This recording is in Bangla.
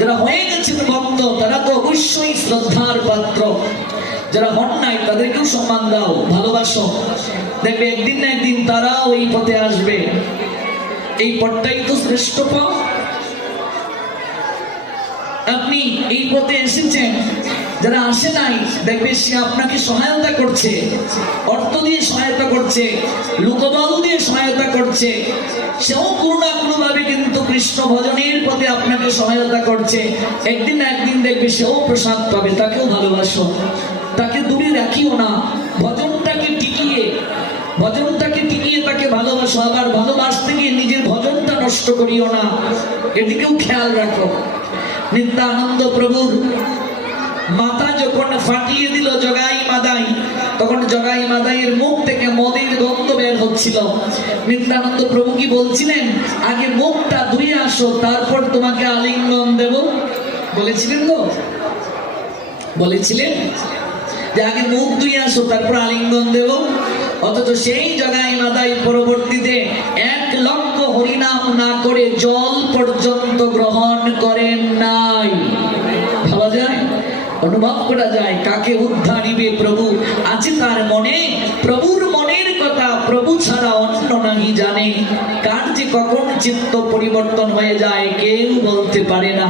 যারা হয়ে গেছেন ভক্ত তারা তো অবশ্যই শ্রদ্ধার পাত্র, যারা হন নাই তাদেরকেও সম্মান দাও, ভালোবাসো। দেখবে একদিন না একদিন তারাও এই পথে আসবে। এই পথটাই তো শ্রেষ্ঠ পথ। আপনি এই পথে এসেছেন, যারা আসে নাই দেখবে সে আপনাকে সহায়তা করছে, অর্থ দিয়ে সহায়তা করছে, লোকবল দিয়ে সহায়তা করছে। সেও কোনো না কোনো ভাবে কিন্তু কৃষ্ণ ভজনের পথে আপনাকে সহায়তা করছে। একদিন না একদিন দেখবে সেও প্রসাদ পাবে। তাকেও ভালোবাসো, তাকে দূরে রাখিও না। ভজনটাকে টিকিয়ে তাকে ভালোবাসো। আবার ভালোবাসতে গিয়ে নিজের ভজনটা নষ্ট করিও না, এদিকেও খেয়াল রাখো। নিত্যানন্দ প্রভুর মাথা যখন ফাটিয়ে দিল জগাই মাদাই, তখন জগাই মাদাইয়ের মুখ থেকে মদের গন্ধ বের হচ্ছিল। নিত্যানন্দ প্রভু কি বলছিলেন, আগে মুখটা ধুয়ে আসো, তারপর তোমাকে আলিঙ্গন দেব? বলেছিলেন তো? বলেছিলেন যে আগে মুখ ধুয়ে আসো, তারপর আলিঙ্গন দেব। অথচ সেই জগাই মাদাই পরবর্তীতে 1 লক্ষ হরিনাম না করে জল পর্যন্ত গ্রহণ করেন নাই। ভাবা যায়, অনুভব করা যায় কাকে উদ্ধারিবে প্রভু আছে তার মনে। প্রভুর মনের কথা প্রভু ছাড়া অন্য নাহি জানে। কার যে কখন চিত্ত পরিবর্তন হয়ে যায় কেউ বলতে পারে না।